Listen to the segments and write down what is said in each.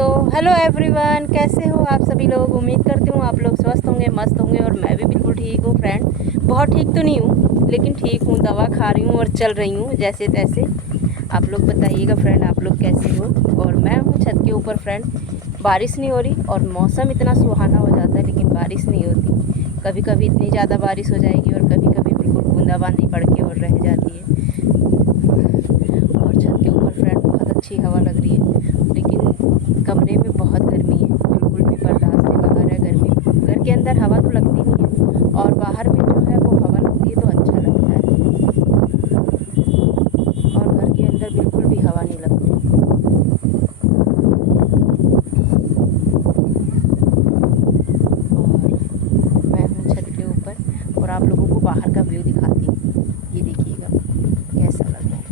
तो hello everyone, कैसे हो आप सभी लोग। उम्मीद करती हूँ आप लोग स्वस्थ होंगे, मस्त होंगे और मैं भी बिल्कुल ठीक हूँ फ्रेंड। बहुत ठीक तो नहीं हूँ लेकिन ठीक हूँ, दवा खा रही हूँ और चल रही हूँ जैसे तैसे। आप लोग बताइएगा फ्रेंड, आप लोग कैसे हो। और मैं हूँ छत के ऊपर फ्रेंड। बारिश नहीं हो रही और मौसम इतना सुहाना हो जाता है लेकिन बारिश नहीं होती। कभी कभी इतनी ज़्यादा बारिश हो जाएगी और कभी कभी बिल्कुल बूंदाबांदी पड़ के और रह जाती है। और छत के ऊपर फ्रेंड बहुत अच्छी हवा लग रही है लेकिन कमरे में बहुत गर्मी है, बिल्कुल भी बर्दाश्त से बाहर है गर्मी। घर के अंदर हवा तो लगती नहीं है और बाहर में जो है वो हवा लगती है तो अच्छा लगता है, और घर के अंदर बिल्कुल भी हवा नहीं लगती। और मैं हूँ छत के ऊपर और आप लोगों को बाहर का व्यू दिखाती हूँ। ये देखिएगा कैसा लग रहा है,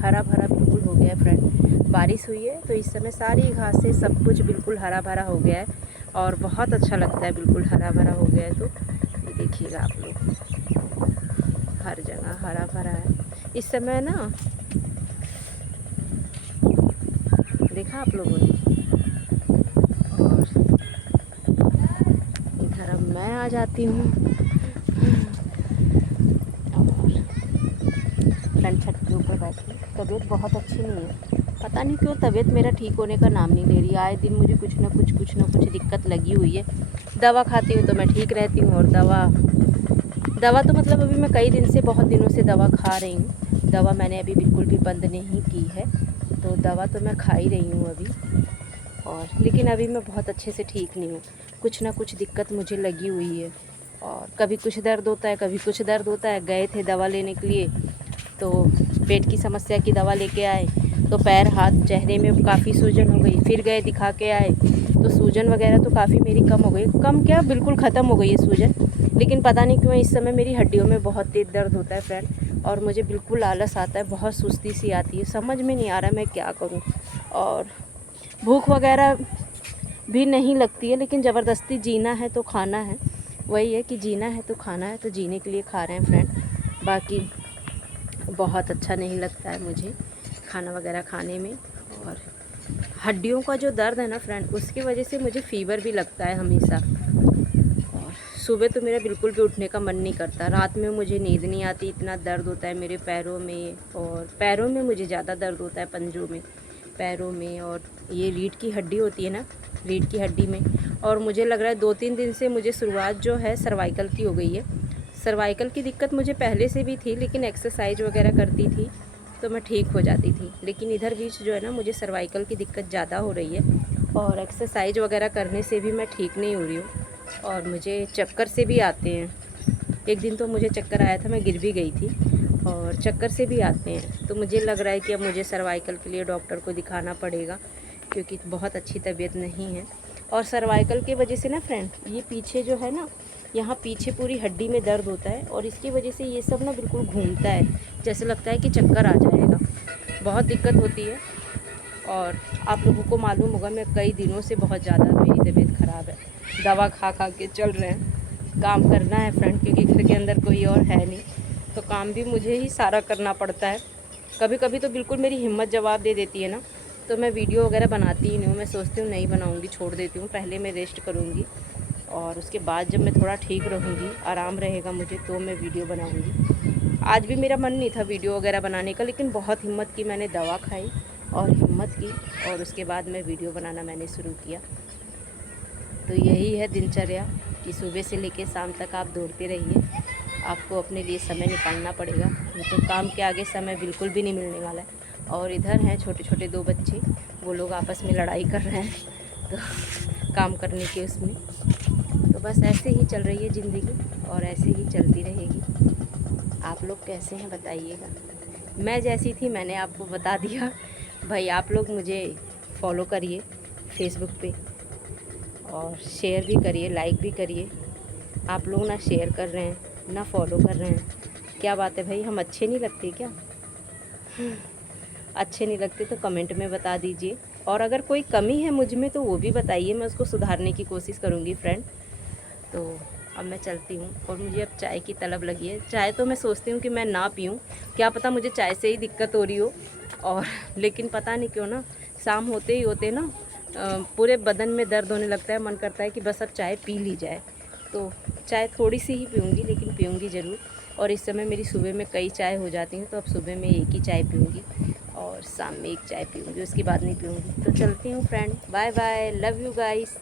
हरा भरा बिल्कुल हो गया है फ्रेंड। बारिश हुई है तो इस समय सारी घासें सब कुछ बिल्कुल हरा भरा हो गया है और बहुत अच्छा लगता है, बिल्कुल हरा भरा हो गया है। तो ये देखिएगा आप लोग, हर जगह हरा भरा है इस समय ना। देखा आप लोगों ने। और इधर अब मैं आ जाती हूँ और फ्रेंड छत के ऊपर बैठी। तबीयत बहुत अच्छी नहीं है, पता नहीं क्यों तबीयत मेरा ठीक होने का नाम नहीं ले रही। आए दिन मुझे कुछ ना कुछ दिक्कत लगी हुई है। दवा खाती हूँ तो मैं ठीक रहती हूँ और दवा तो मतलब अभी मैं कई दिन से, बहुत दिनों से दवा खा रही हूँ। दवा मैंने अभी बिल्कुल भी बंद नहीं की है, तो दवा तो मैं खा ही रही हूँ अभी। और लेकिन अभी मैं बहुत अच्छे से ठीक नहीं हूँ, कुछ ना कुछ दिक्कत मुझे लगी हुई है। और कभी कुछ दर्द होता है, कभी कुछ दर्द होता है। गए थे दवा लेने के लिए तो पेट की समस्या की दवा लेके आए तो पैर हाथ चेहरे में काफ़ी सूजन हो गई। फिर गए दिखा के आए तो सूजन वगैरह तो काफ़ी मेरी कम हो गई, कम क्या बिल्कुल ख़त्म हो गई है सूजन। लेकिन पता नहीं क्यों इस समय मेरी हड्डियों में बहुत तेज़ दर्द होता है फ्रेंड, और मुझे बिल्कुल आलस आता है, बहुत सुस्ती सी आती है। समझ में नहीं आ रहा मैं क्या करूं। और भूख वगैरह भी नहीं लगती है लेकिन ज़बरदस्ती जीना है तो खाना है। वही है कि जीना है तो खाना है, तो जीने के लिए खा रहे हैं फ्रेंड। बाकी बहुत अच्छा नहीं लगता है मुझे खाना वगैरह खाने में। और हड्डियों का जो दर्द है ना फ्रेंड, उसकी वजह से मुझे फ़ीवर भी लगता है हमेशा। और सुबह तो मेरा बिल्कुल भी उठने का मन नहीं करता, रात में मुझे नींद नहीं आती, इतना दर्द होता है मेरे पैरों में। और पैरों में मुझे ज़्यादा दर्द होता है, पंजों में, पैरों में। और ये रीढ़ की हड्डी होती है ना, रीढ़ की हड्डी में। और मुझे लग रहा है 2-3 दिन से मुझे शुरुआत जो है सर्वाइकल की हो गई है। सर्वाइकल की दिक्कत मुझे पहले से भी थी लेकिन एक्सरसाइज वगैरह करती थी तो मैं ठीक हो जाती थी। लेकिन इधर बीच जो है ना मुझे सर्वाइकल की दिक्कत ज़्यादा हो रही है और एक्सरसाइज वगैरह करने से भी मैं ठीक नहीं हो रही हूँ। और मुझे चक्कर से भी आते हैं। एक दिन तो मुझे चक्कर आया था, मैं गिर भी गई थी। और चक्कर से भी आते हैं तो मुझे लग रहा है कि अब मुझे सर्वाइकल के लिए डॉक्टर को दिखाना पड़ेगा क्योंकि बहुत अच्छी तबीयत नहीं है। और सर्वाइकल की वजह से ना फ्रेंड, ये पीछे जो है ना, यहाँ पीछे पूरी हड्डी में दर्द होता है और इसकी वजह से ये सब ना बिल्कुल घूमता है, जैसे लगता है कि चक्कर आ जाएगा। बहुत दिक्कत होती है। और आप लोगों को मालूम होगा मैं कई दिनों से बहुत ज़्यादा मेरी तबीयत ख़राब है, दवा खा खा के चल रहे हैं। काम करना है फ्रेंड क्योंकि घर के अंदर कोई और है नहीं, तो काम भी मुझे ही सारा करना पड़ता है। कभी कभी तो बिल्कुल मेरी हिम्मत जवाब दे देती है ना, तो मैं वीडियो वगैरह बनाती ही नहीं हूँ। मैं सोचती हूँ नहीं बनाऊँगी, छोड़ देती हूँ, पहले मैं रेस्ट करूँगी और उसके बाद जब मैं थोड़ा ठीक रहूँगी, आराम रहेगा मुझे, तो मैं वीडियो बनाऊँगी। आज भी मेरा मन नहीं था वीडियो वगैरह बनाने का, लेकिन बहुत हिम्मत की, मैंने दवा खाई और हिम्मत की और उसके बाद मैं वीडियो बनाना मैंने शुरू किया। तो यही है दिनचर्या कि सुबह से लेकर शाम तक आप दौड़ते रहिए, आपको अपने लिए समय निकालना पड़ेगा, नहीं तो काम के आगे समय बिल्कुल भी नहीं मिलने वाला है। और इधर हैं छोटे छोटे 2 बच्चे, वो लोग आपस में लड़ाई कर रहे हैं तो काम करने के उसमें। तो बस ऐसे ही चल रही है ज़िंदगी और ऐसे ही चलती रहेगी। आप लोग कैसे हैं बताइएगा। मैं जैसी थी मैंने आपको बता दिया भाई। आप लोग मुझे फॉलो करिए फेसबुक पे और शेयर भी करिए, लाइक भी करिए। आप लोग ना शेयर कर रहे हैं ना फॉलो कर रहे हैं, क्या बात है भाई, हम अच्छे नहीं लगते क्या? अच्छे नहीं लगते तो कमेंट में बता दीजिए, और अगर कोई कमी है मुझ में तो वो भी बताइए, मैं उसको सुधारने की कोशिश करूँगी फ्रेंड। तो अब मैं चलती हूँ और मुझे अब चाय की तलब लगी है। चाय तो मैं सोचती हूँ कि मैं ना पीऊँ, क्या पता मुझे चाय से ही दिक्कत हो रही हो। और लेकिन पता नहीं क्यों ना, शाम होते ही होते ना पूरे बदन में दर्द होने लगता है, मन करता है कि बस अब चाय पी ली जाए। तो चाय थोड़ी सी ही पीऊँगी, लेकिन पीऊँगी ज़रूर। और इस समय मेरी सुबह में कई चाय हो जाती हैं, तो अब सुबह में एक ही चाय पीऊँगी और शाम में एक चाय पीऊँगी, उसके बाद नहीं पीऊँगी। तो चलती हूँ friend, bye bye, love you guys.